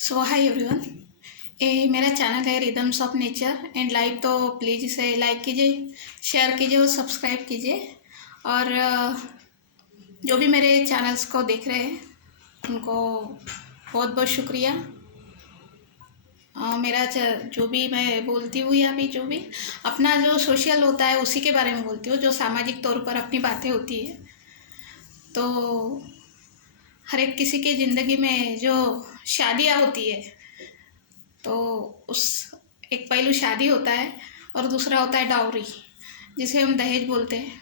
सो hi everyone. ये मेरा channel है rhythms of nature and life, तो प्लीज़ इसे लाइक कीजिए, शेयर कीजिए और सब्सक्राइब कीजिए। और जो भी मेरे चैनल्स को देख रहे हैं उनको बहुत बहुत शुक्रिया। मेरा जो भी मैं बोलती हूँ या भी जो भी अपना जो सोशल होता है उसी के बारे में बोलती हूँ, जो सामाजिक तौर पर अपनी बातें होती है। तो हर एक किसी की ज़िंदगी में जो शादियाँ होती है तो उस एक पहलू शादी होता है और दूसरा होता है डाउरी, जिसे हम दहेज बोलते हैं।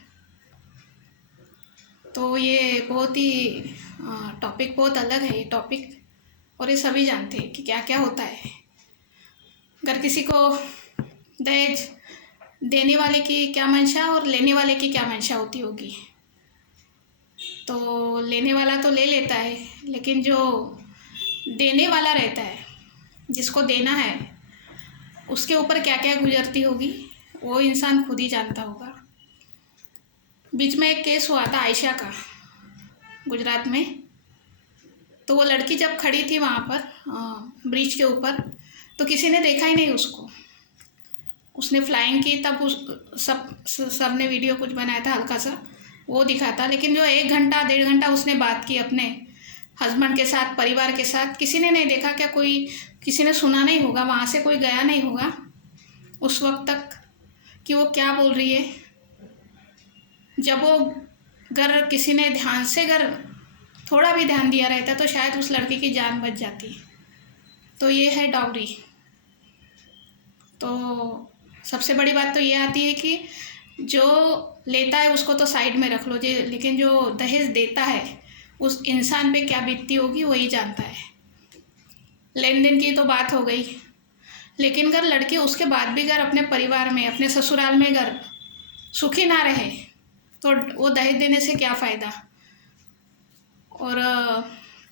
तो ये बहुत ही टॉपिक बहुत अलग है ये टॉपिक, और ये सभी जानते हैं कि क्या क्या होता है। अगर किसी को दहेज देने वाले की क्या मंशा और लेने वाले की क्या मंशा होती होगी, तो लेने वाला तो ले लेता है, लेकिन जो देने वाला रहता है, जिसको देना है, उसके ऊपर क्या क्या गुजरती होगी वो इंसान खुद ही जानता होगा। बीच में एक केस हुआ था आयशा का, गुजरात में। तो वो लड़की जब खड़ी थी वहाँ पर ब्रिज के ऊपर, तो किसी ने देखा ही नहीं उसको। उसने फ्लाइंग की, तब सब ने वीडियो कुछ बनाया था, हल्का सा वो दिखा था। लेकिन जो 1 घंटा 1.5 घंटा उसने बात की अपने हस्बैंड के साथ, परिवार के साथ, किसी ने नहीं देखा। क्या कोई किसी ने सुना नहीं होगा, वहाँ से कोई गया नहीं होगा उस वक्त तक कि वो क्या बोल रही है। जब वो अगर किसी ने ध्यान से अगर थोड़ा भी ध्यान दिया रहता तो शायद उस लड़की की जान बच जाती। तो ये है डाउरी। तो सबसे बड़ी बात तो ये आती है कि जो लेता है उसको तो साइड में रख लो जी, लेकिन जो दहेज देता है उस इंसान पे क्या बीतती होगी वही जानता है। लेन देन की तो बात हो गई, लेकिन अगर लड़की उसके बाद भी अगर अपने परिवार में, अपने ससुराल में अगर सुखी ना रहे तो वो दहेज देने से क्या फ़ायदा। और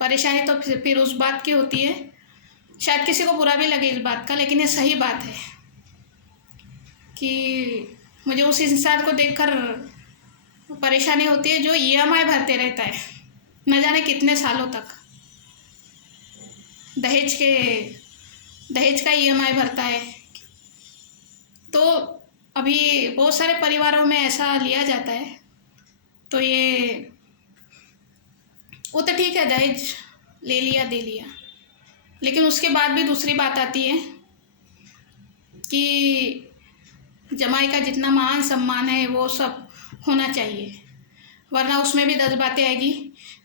परेशानी तो फिर उस बात की होती है। शायद किसी को बुरा भी लगे इस बात का, लेकिन ये सही बात है कि मुझे उस इंसान को देखकर परेशानी होती है जो ईएमआई भरते रहता है न जाने कितने सालों तक। दहेज का ईएमआई भरता है। तो अभी बहुत सारे परिवारों में ऐसा लिया जाता है। तो ये वो तो ठीक है, दहेज ले लिया दे लिया, लेकिन उसके बाद भी दूसरी बात आती है कि जमाई का जितना मान सम्मान है वो सब होना चाहिए, वरना उसमें भी 10 बातें आएगी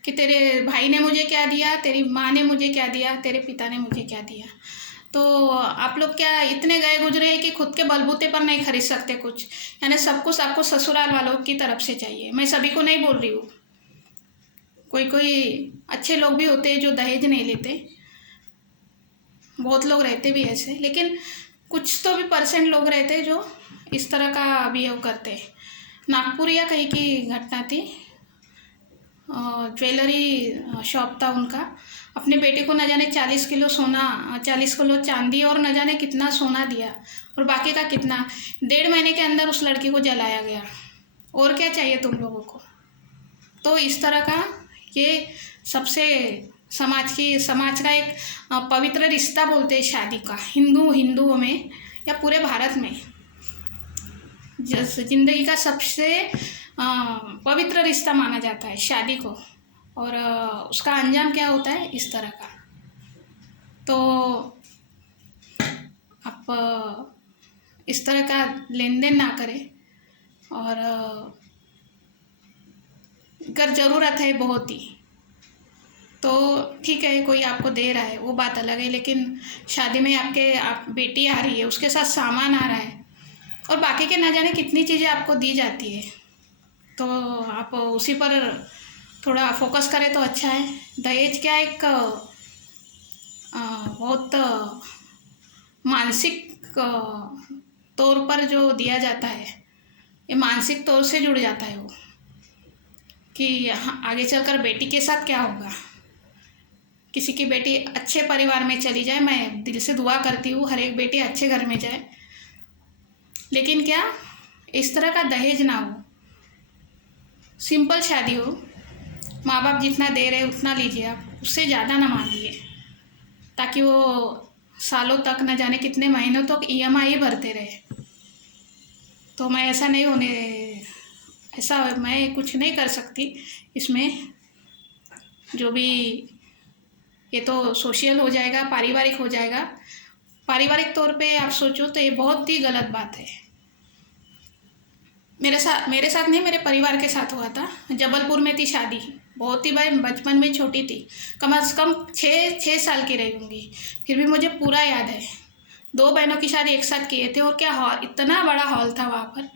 कि तेरे भाई ने मुझे क्या दिया, तेरी माँ ने मुझे क्या दिया, तेरे पिता ने मुझे क्या दिया। तो आप लोग क्या इतने गए गुजरे हैं कि खुद के बलबूते पर नहीं खरीद सकते कुछ, यानी सब कुछ आपको ससुराल वालों की तरफ से चाहिए। मैं सभी को नहीं बोल रही हूँ, कोई अच्छे लोग भी होते हैं जो दहेज नहीं लेते, बहुत लोग रहते भी ऐसे, लेकिन कुछ तो भी परसेंट लोग रहते हैं जो इस तरह का बिहेव करते हैं। नागपुर या कहीं की घटना थी, ज्वेलरी शॉप था उनका। अपने बेटे को न जाने 40 किलो सोना, 40 किलो चांदी और न जाने कितना सोना दिया, और बाकी का कितना 1.5 महीने के अंदर उस लड़की को जलाया गया। और क्या चाहिए तुम लोगों को। तो इस तरह का ये सबसे समाज का एक पवित्र रिश्ता बोलते हैं शादी का, हिंदुओं में या पूरे भारत में जिंदगी का सबसे पवित्र रिश्ता माना जाता है शादी को। और उसका अंजाम क्या होता है इस तरह का। तो आप इस तरह का लेन देन ना करें, और अगर ज़रूरत है बहुत ही तो ठीक है, कोई आपको दे रहा है वो बात अलग है, लेकिन शादी में आप बेटी आ रही है, उसके साथ सामान आ रहा है और बाकी के ना जाने कितनी चीज़ें आपको दी जाती है, तो आप उसी पर थोड़ा फोकस करें तो अच्छा है। दहेज क्या एक बहुत मानसिक तौर पर जो दिया जाता है, ये मानसिक तौर से जुड़ जाता है वो, कि आगे चलकर बेटी के साथ क्या होगा। किसी की बेटी अच्छे परिवार में चली जाए, मैं दिल से दुआ करती हूँ हर एक बेटी अच्छे घर में जाए, लेकिन क्या इस तरह का दहेज ना हो, सिंपल शादी हो, माँ बाप जितना दे रहे उतना लीजिए आप, उससे ज़्यादा ना मांगिए। ताकि वो सालों तक, न जाने कितने महीनों तक ईएमआई भरते रहे। तो मैं ऐसा नहीं होने, ऐसा मैं कुछ नहीं कर सकती इसमें। जो भी, ये तो सोशल हो जाएगा, पारिवारिक हो जाएगा। पारिवारिक तौर पे आप सोचो तो ये बहुत ही गलत बात है। मेरे साथ नहीं, मेरे परिवार के साथ हुआ था। जबलपुर में थी शादी, बहुत ही, भाई बचपन में छोटी थी, कम से कम 6 साल की रही होंगी, फिर भी मुझे पूरा याद है। 2 बहनों की शादी एक साथ किए थे, और क्या हॉल, इतना बड़ा हॉल था वहाँ पर।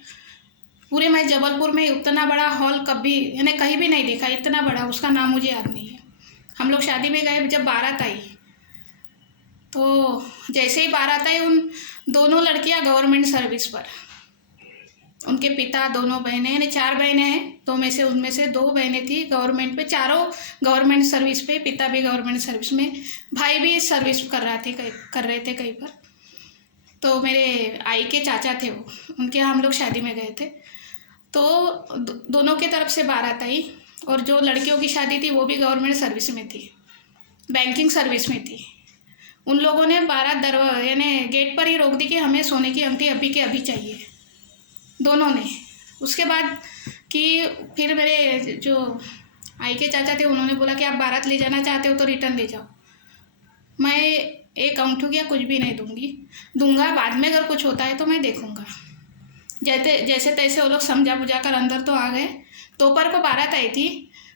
पूरे मैं जबलपुर में उतना बड़ा हॉल कभी, यानी कहीं भी नहीं देखा इतना बड़ा। उसका नाम मुझे याद नहीं है। हम लोग शादी में गए, जब बारात आई तो जैसे ही बारात आई, उन दोनों लड़कियां गवर्नमेंट सर्विस पर, उनके पिता, दोनों बहनें, यानी 4 बहनें हैं, तो उनमें से 2 बहनें थी गवर्नमेंट पे, चारों गवर्नमेंट सर्विस पे, पिता भी गवर्नमेंट सर्विस में, भाई भी सर्विस कर रहे थे कहीं पर। तो मेरे आई के चाचा थे वो, उनके यहाँ हम लोग शादी में गए थे। तो दोनों के तरफ से बारात आई, और जो लड़कियों की शादी थी वो भी गवर्नमेंट सर्विस में थी, बैंकिंग सर्विस में थी। उन लोगों ने बारात यानी गेट पर ही रोक दी कि हमें सोने की अंगूठी अभी के अभी चाहिए, दोनों ने। उसके बाद कि फिर मेरे जो आई के चाचा थे, उन्होंने बोला कि आप बारात ले जाना चाहते हो तो रिटर्न ले जाओ। मैं एक अंगूठी या कुछ भी नहीं दूंगा, बाद में अगर कुछ होता है तो मैं देखूंगा। जैसे तैसे वो लोग समझा बुझा कर अंदर तो आ गए। दोपहर को बारात आई थी,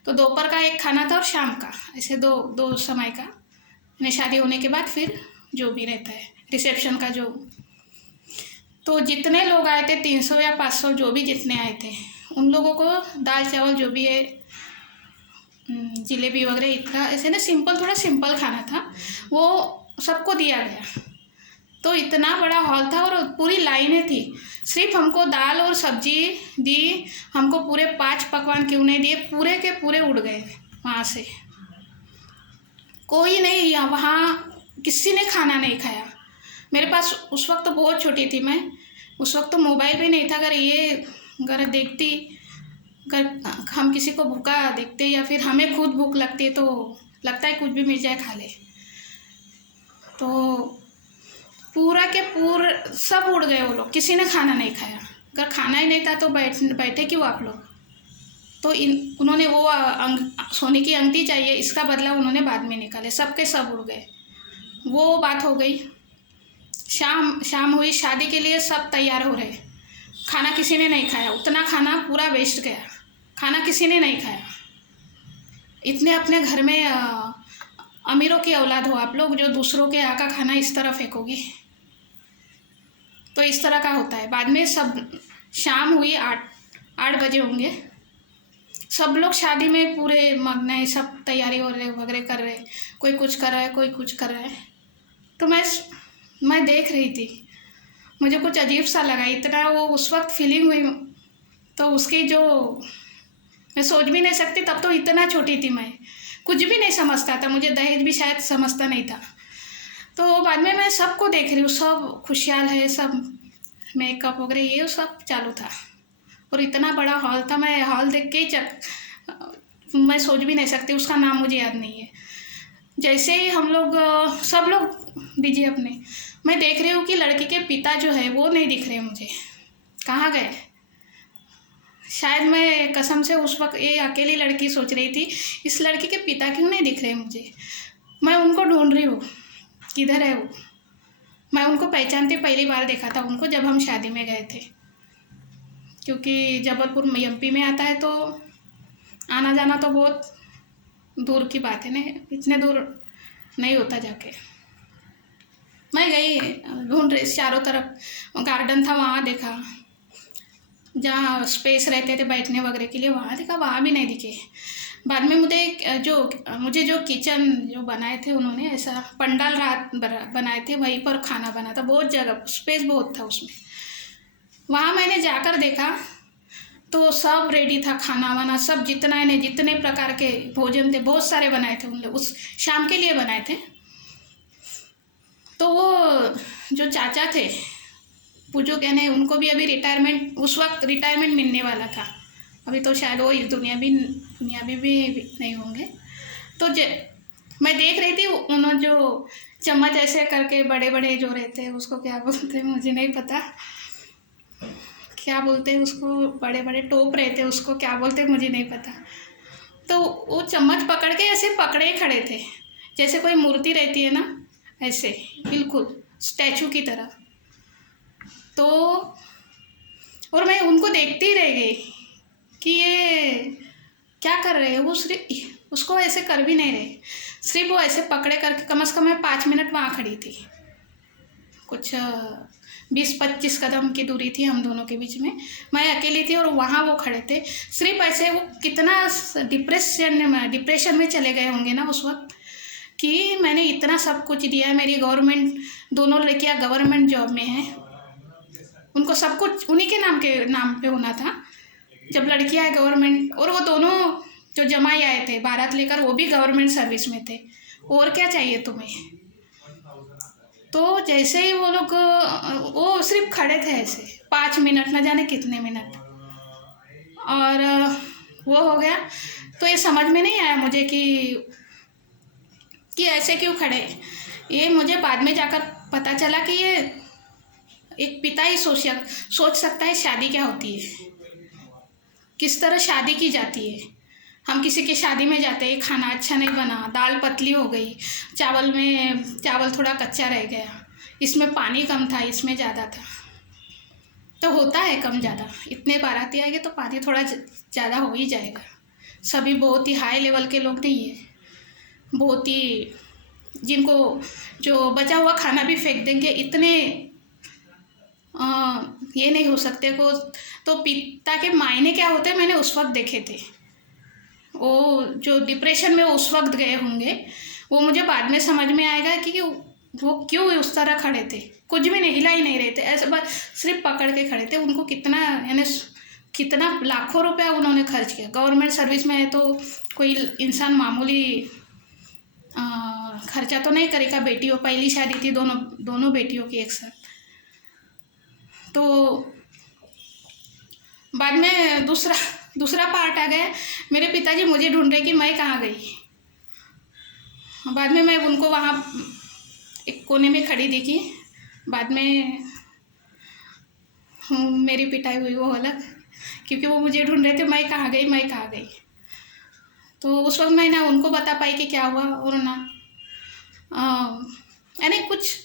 तो दोपहर का एक खाना था और शाम का, ऐसे दो समय का, यानी शादी होने के बाद फिर जो भी रहता है रिसेप्शन का जो। तो जितने लोग आए थे, 300 या 500 जो भी जितने आए थे, उन लोगों को दाल चावल जो भी है, जलेबी वगैरह, इतना ऐसे ना सिंपल, थोड़ा सिंपल खाना था, वो सबको दिया गया। तो इतना बड़ा हॉल था और पूरी लाइनें थी। सिर्फ हमको दाल और सब्जी दी, हमको पूरे 5 पकवान क्यों नहीं दिए, पूरे के पूरे उड़ गए वहाँ से। कोई नहीं, वहाँ किसी ने खाना नहीं खाया। मेरे पास उस वक्त तो बहुत छोटी थी मैं, उस वक्त तो मोबाइल भी नहीं था। अगर देखती, अगर हम किसी को भूखा देखते या फिर हमें खुद भूख लगती है तो लगता है कुछ भी मिल जाए खा ले। तो पूरा के पूरे सब उड़ गए वो लोग, किसी ने खाना नहीं खाया। अगर खाना ही नहीं था तो बैठे क्यों आप लोग। तो उन्होंने वो सोने की अंगूठी चाहिए, इसका बदला उन्होंने बाद में निकाले, सबके सब उड़ गए। वो बात हो गई। शाम हुई, शादी के लिए सब तैयार हो रहे, खाना किसी ने नहीं खाया। उतना खाना पूरा वेस्ट गया, खाना किसी ने नहीं खाया। इतने अपने घर में अमीरों की औलाद हो आप लोग, जो दूसरों के यहाँ का खाना इस तरह फेंकोगी। तो इस तरह का होता है। बाद में सब, शाम हुई, 8 बजे होंगे, सब लोग शादी में पूरे मग्न है, सब तैयारी हो रहे वगैरह कर रहे, कोई कुछ कर रहा है, कोई कुछ कर रहा है। तो मैं देख रही थी, मुझे कुछ अजीब सा लगा, इतना वो उस वक्त फीलिंग हुई। तो उसकी जो, मैं सोच भी नहीं सकती, तब तो इतना छोटी थी मैं, कुछ भी नहीं समझता था, मुझे दहेज भी शायद समझता नहीं था। तो बाद में मैं सबको देख रही हूँ, सब खुशहाल है, सब मेकअप वगैरह ये सब चालू था, और इतना बड़ा हॉल था। मैं हॉल देख के ही मैं सोच भी नहीं सकती, उसका नाम मुझे याद नहीं है। जैसे ही हम लोग, सब लोग दीजिए अपने, मैं देख रही हूँ कि लड़की के पिता जो है वो नहीं दिख रहे मुझे, कहाँ गए। शायद मैं कसम से उस वक्त ये अकेली लड़की सोच रही थी, इस लड़की के पिता क्यों नहीं दिख रहे मुझे। मैं उनको ढूंढ रही हूँ, किधर है वो। मैं उनको पहचानती, पहली बार देखा था उनको जब हम शादी में गए थे, क्योंकि जबलपुर एमपी में आता है, तो आना जाना तो बहुत दूर की बात है ना, इतने दूर नहीं होता जाके। मैं गई, ढूंढ रही, चारों तरफ गार्डन था, वहाँ देखा, जहाँ स्पेस रहते थे बैठने वगैरह के लिए, वहाँ देखा, वहाँ भी नहीं दिखे। बाद में मुझे जो किचन जो बनाए थे उन्होंने, ऐसा पंडाल रात बनाए थे, वहीं पर खाना बना था, बहुत जगह, स्पेस बहुत था उसमें। वहाँ मैंने जाकर देखा तो सब रेडी था, खाना वाना सब, जितने प्रकार के भोजन थे, बहुत सारे बनाए थे उन लोग, उस शाम के लिए बनाए थे। तो वो जो चाचा थे पूजो कहने, उनको भी अभी रिटायरमेंट, उस वक्त रिटायरमेंट मिलने वाला था, अभी तो शायद वो इस दुनिया भी नहीं होंगे। तो मैं देख रही थी, उन्होंने जो चम्मच ऐसे करके बड़े बड़े जो रहते हैं उसको क्या बोलते हैं मुझे नहीं पता, क्या बोलते हैं उसको, बड़े बड़े टोप रहते हैं उसको क्या बोलते हैं मुझे नहीं पता। तो वो चम्मच पकड़ के ऐसे पकड़े खड़े थे, जैसे कोई मूर्ति रहती है ना, ऐसे बिल्कुल स्टैचू की तरह। तो और मैं उनको देखती ही रह गई कि ये क्या कर रहे हैं। वो सिर्फ उसको ऐसे कर भी नहीं रहे, सिर्फ वो ऐसे पकड़े करके। कम से कम मैं 5 मिनट वहाँ खड़ी थी। कुछ 20-25 कदम की दूरी थी हम दोनों के बीच में। मैं अकेली थी और वहाँ वो खड़े थे सिर्फ ऐसे। वो कितना डिप्रेशन में चले गए होंगे ना उस वक्त, कि मैंने इतना सब कुछ दिया है। मेरी गवर्नमेंट, दोनों लड़कियाँ गवर्नमेंट जॉब में हैं, उनको सब कुछ उन्हीं के नाम पे होना था। जब लड़कियाँ है गवर्नमेंट, और वो दोनों जो जमाई आए थे बारात लेकर, वो भी गवर्नमेंट सर्विस में थे। और क्या चाहिए तुम्हें। तो जैसे ही वो लोग, वो सिर्फ खड़े थे ऐसे 5 मिनट, न जाने कितने मिनट, और वो हो गया। तो ये समझ में नहीं आया मुझे कि ऐसे क्यों खड़े। ये मुझे बाद में जाकर पता चला कि ये एक पिता ही सोच सकता है शादी क्या होती है, किस तरह शादी की जाती है। हम किसी की शादी में जाते हैं, खाना अच्छा नहीं बना, दाल पतली हो गई, चावल थोड़ा कच्चा रह गया, इसमें पानी कम था, इसमें ज़्यादा था। तो होता है कम ज़्यादा, इतने बाराती आएंगे तो पानी थोड़ा ज़्यादा हो ही जाएगा। सभी बहुत ही हाई लेवल के लोग नहीं है, बहुत ही जिनको जो बचा हुआ खाना भी फेंक देंगे, इतने ये नहीं हो सकते को। तो पिता के मायने क्या होते हैं मैंने उस वक्त देखे थे। वो जो डिप्रेशन में वो उस वक्त गए होंगे, वो मुझे बाद में समझ में आएगा कि वो क्यों उस तरह खड़े थे। कुछ भी नहीं, हिला ही नहीं रहे थे, ऐसे बस सिर्फ पकड़ के खड़े थे। उनको कितना, यानी कितना लाखों रुपया उन्होंने खर्च किया। गवर्नमेंट सर्विस में है तो कोई इंसान मामूली खर्चा तो नहीं करेगा। बेटियों, पहली शादी थी दोनों बेटियों की एक साथ। तो बाद में दूसरा पार्ट आ गया। मेरे पिताजी मुझे ढूंढ रहे कि मैं कहाँ गई। बाद में मैं उनको वहाँ एक कोने में खड़ी देखी। बाद में मेरी पिटाई हुई वो अलग, क्योंकि वो मुझे ढूंढ रहे थे मैं कहाँ गई। तो उस वक्त मैं ना उनको बता पाई कि क्या हुआ, और ना यानी कुछ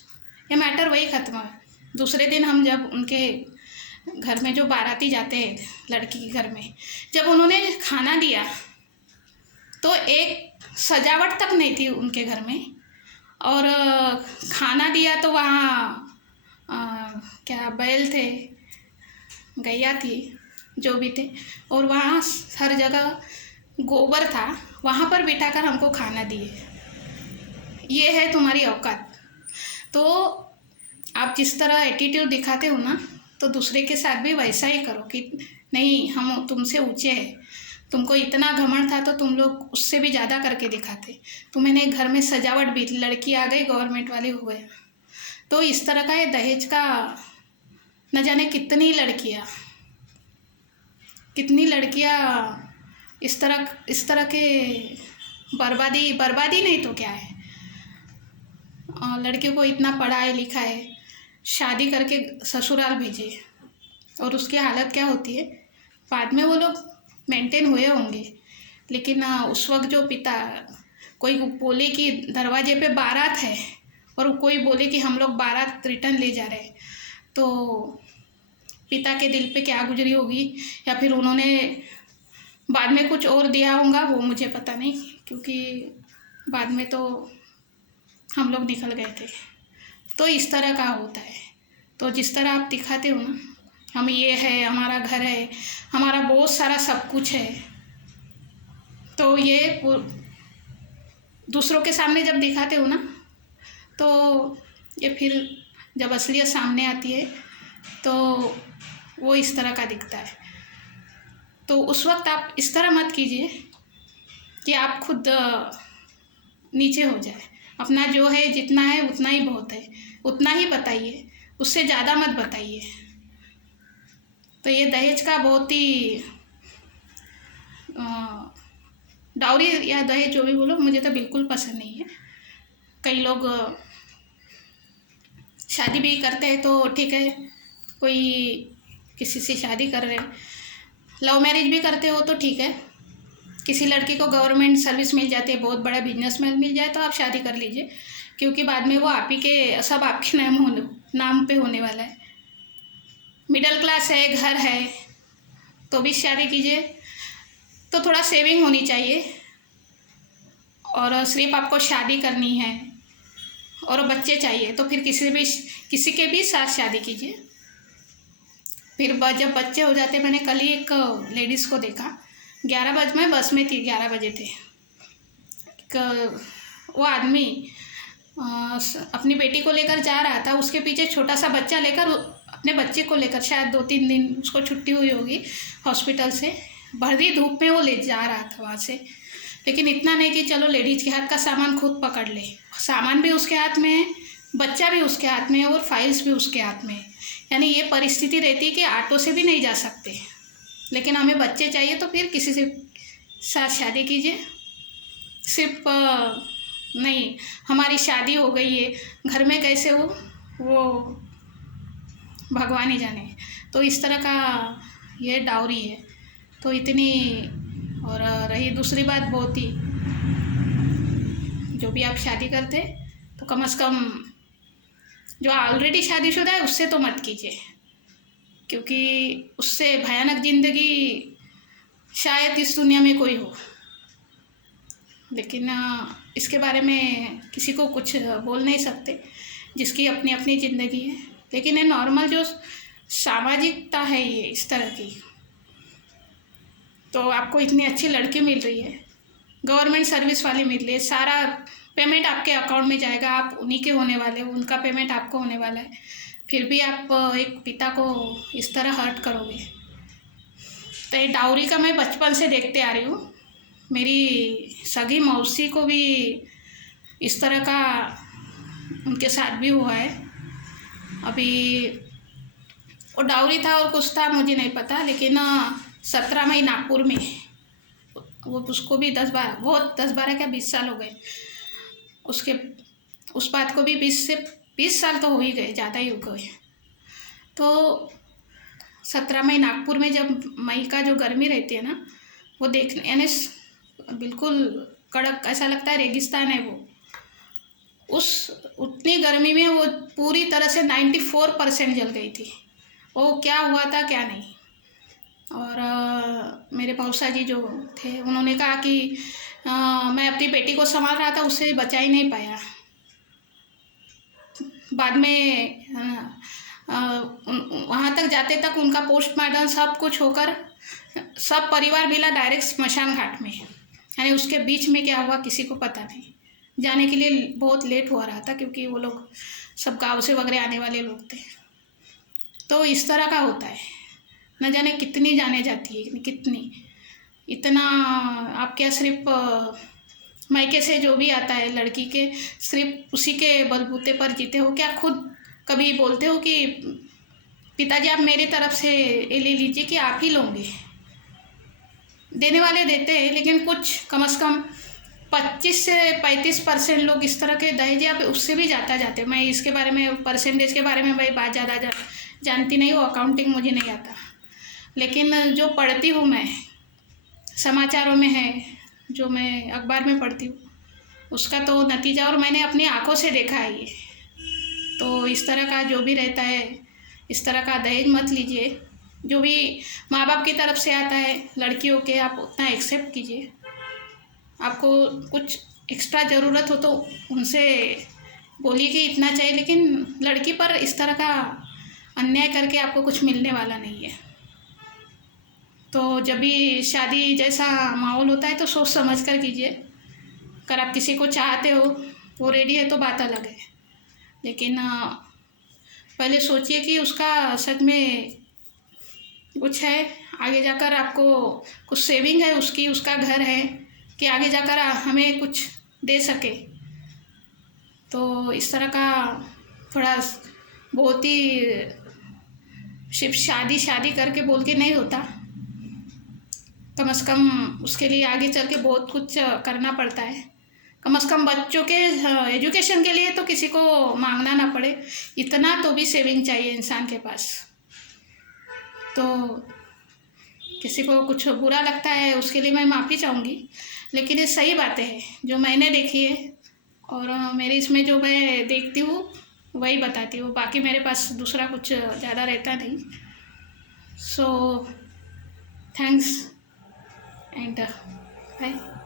ये मैटर वही ख़त्म हुआ। दूसरे दिन हम जब उनके घर में जो बाराती जाते हैं लड़की के घर में, जब उन्होंने खाना दिया तो एक सजावट तक नहीं थी उनके घर में। और खाना दिया तो वहाँ क्या बैल थे, गैया थी, जो भी थे, और वहाँ हर जगह गोबर था, वहाँ पर बिठाकर हमको खाना दिए। ये है तुम्हारी औकात। तो आप जिस तरह एटीट्यूड दिखाते हो ना, तो दूसरे के साथ भी वैसा ही करो कि नहीं हम तुमसे ऊंचे हैं, तुमको इतना घमंड था तो तुम लोग उससे भी ज़्यादा करके दिखाते। तो मैंने घर में सजावट भी, लड़की आ गई गवर्नमेंट वाले हुए। तो इस तरह का ये दहेज का न जाने कितनी लड़कियां इस तरह के बर्बादी नहीं तो क्या है। लड़कियों को इतना पढ़ाए लिखाए, शादी करके ससुराल भेजे, और उसकी हालत क्या होती है। बाद में वो लोग मेंटेन हुए होंगे, लेकिन उस वक्त जो पिता, कोई बोले कि दरवाजे पे बारात है और कोई बोले कि हम लोग बारात रिटर्न ले जा रहे हैं, तो पिता के दिल पे क्या गुजरी होगी। या फिर उन्होंने बाद में कुछ और दिया होगा, वो मुझे पता नहीं, क्योंकि बाद में तो हम लोग निकल गए थे। तो इस तरह का होता है। तो जिस तरह आप दिखाते हो ना, हम ये है, हमारा घर है, हमारा बहुत सारा सब कुछ है, तो ये दूसरों के सामने जब दिखाते हो ना, तो ये फिर जब असलियत सामने आती है तो वो इस तरह का दिखता है। तो उस वक्त आप इस तरह मत कीजिए कि आप खुद नीचे हो जाए। अपना जो है, जितना है उतना ही बहुत है, उतना ही बताइए, उससे ज़्यादा मत बताइए। तो ये दहेज का बहुत ही डाउरी या दहेज जो भी बोलो, मुझे तो बिल्कुल पसंद नहीं है। कई लोग शादी भी करते हैं तो ठीक है, कोई किसी से शादी कर रहे हैं, लव मैरिज भी करते हो तो ठीक है। किसी लड़की को गवर्नमेंट सर्विस मिल जाती है, बहुत बड़ा बिजनेसमैन मिल जाए तो आप शादी कर लीजिए, क्योंकि बाद में वो आप ही के सब आपके नाम पे होने वाला है। मिडिल क्लास है, घर है, तो भी शादी कीजिए। तो थोड़ा सेविंग होनी चाहिए, और सिर्फ आपको शादी करनी है और बच्चे चाहिए तो फिर किसी के भी साथ शादी कीजिए। फिर जब बच्चे हो जाते, मैंने कल ही एक लेडीज़ को देखा, 11 बजे, मैं बस में थी, 11 बजे थे, वो आदमी अपनी बेटी को लेकर जा रहा था, उसके पीछे छोटा सा बच्चा लेकर, अपने बच्चे को लेकर, शायद 2-3 दिन उसको छुट्टी हुई होगी हॉस्पिटल से, भरी धूप में वो ले जा रहा था वहाँ से। लेकिन इतना नहीं कि चलो लेडीज़ के हाथ का सामान खुद पकड़ ले, सामान भी उसके हाथ में है, बच्चा भी उसके हाथ में है, और फाइल्स भी उसके हाथ में है। यानी ये परिस्थिति रहती है कि ऑटो से भी नहीं जा सकते, लेकिन हमें बच्चे चाहिए तो फिर किसी से साथ शादी कीजिए। सिर्फ नहीं, हमारी शादी हो गई है, घर में कैसे हो वो भगवान ही जाने। तो इस तरह का ये डाउरी है। तो इतनी, और रही दूसरी बात, बहुत ही, जो भी आप शादी करते तो कम से कम जो ऑलरेडी शादीशुदा है उससे तो मत कीजिए, क्योंकि उससे भयानक ज़िंदगी शायद इस दुनिया में कोई हो। लेकिन इसके बारे में किसी को कुछ बोल नहीं सकते, जिसकी अपनी अपनी ज़िंदगी है। लेकिन ये नॉर्मल जो सामाजिकता है ये इस तरह की, तो आपको इतनी अच्छी लड़की मिल रही है, गवर्नमेंट सर्विस वाली मिल रही है, सारा पेमेंट आपके अकाउंट में जाएगा, आप उन्हीं के होने वाले हो, उनका पेमेंट आपको होने वाला है, फिर भी आप एक पिता को इस तरह हर्ट करोगे। तो ये डाउरी का मैं बचपन से देखते आ रही हूँ। मेरी सगी मौसी को भी इस तरह का उनके साथ भी हुआ है। अभी वो डाउरी था और कुछ था मुझे नहीं पता, लेकिन 17 मई नागपुर में वो, उसको भी 10-12 क्या 20 साल हो गए उसके, उस बात को भी 20 साल तो हो ही गए, ज़्यादा ही हो गए। तो 17 मई नागपुर में जब मई का जो गर्मी रहती है ना, वो देखने, यानी बिल्कुल कड़क, ऐसा लगता है रेगिस्तान है वो। उस उतनी गर्मी में वो पूरी तरह से 94% जल गई थी। वो क्या हुआ था क्या नहीं। और मेरे मौसा जी जो थे उन्होंने कहा कि मैं अपनी बेटी को संभाल रहा था, उससे बचा ही नहीं पाया। बाद में वहाँ तक जाते तक उनका पोस्टमार्टम सब कुछ होकर सब परिवार मिला डायरेक्ट स्मशान घाट में, यानी उसके बीच में क्या हुआ किसी को पता नहीं। जाने के लिए बहुत लेट हो रहा था, क्योंकि वो लोग सब गाँव से वगैरह आने वाले लोग थे। तो इस तरह का होता है, न जाने कितनी जाने जाती है, कितनी, इतना। आप क्या सिर्फ मायके से जो भी आता है लड़की के, सिर्फ उसी के बलबूते पर जीते हो क्या? खुद कभी बोलते हो कि पिताजी आप मेरी तरफ से ये ले लीजिए कि आप ही लोगे? देने वाले देते हैं, लेकिन कुछ कम से कम 25 से 35% लोग इस तरह के दहेज या उससे भी जाते। मैं इसके बारे में, परसेंटेज के बारे में भाई बात ज़्यादा जानती नहीं हूँ, अकाउंटिंग मुझे नहीं आता। लेकिन जो पढ़ती हूँ मैं, समाचारों में है, जो मैं अखबार में पढ़ती हूँ, उसका तो नतीजा, और मैंने अपनी आंखों से देखा है ये। तो इस तरह का जो भी रहता है, इस तरह का दहेज मत लीजिए। जो भी माँ बाप की तरफ से आता है लड़कियों के, आप उतना एक्सेप्ट कीजिए। आपको कुछ एक्स्ट्रा ज़रूरत हो तो उनसे बोलिए कि इतना चाहिए, लेकिन लड़की पर इस तरह का अन्याय करके आपको कुछ मिलने वाला नहीं है। तो जब भी शादी जैसा माहौल होता है तो सोच समझ कर कीजिए। अगर आप किसी को चाहते हो, वो रेडी है तो बात अलग है, लेकिन पहले सोचिए कि उसका सच में कुछ है, आगे जाकर आपको कुछ सेविंग है उसकी, उसका घर है कि आगे जाकर हमें कुछ दे सके। तो इस तरह का थोड़ा बहुत ही सिर्फ शादी करके बोल के नहीं होता, कम से कम उसके लिए आगे चल के बहुत कुछ करना पड़ता है। कम से कम बच्चों के एजुकेशन के लिए तो किसी को मांगना ना पड़े, इतना तो भी सेविंग चाहिए इंसान के पास। तो किसी को कुछ बुरा लगता है उसके लिए मैं माफ़ी चाहूँगी, लेकिन ये सही बातें हैं जो मैंने देखी है और मेरी इसमें जो मैं देखती हूँ वही बताती हूँ, बाकी मेरे पास दूसरा कुछ ज़्यादा रहता नहीं। So thanks and bye.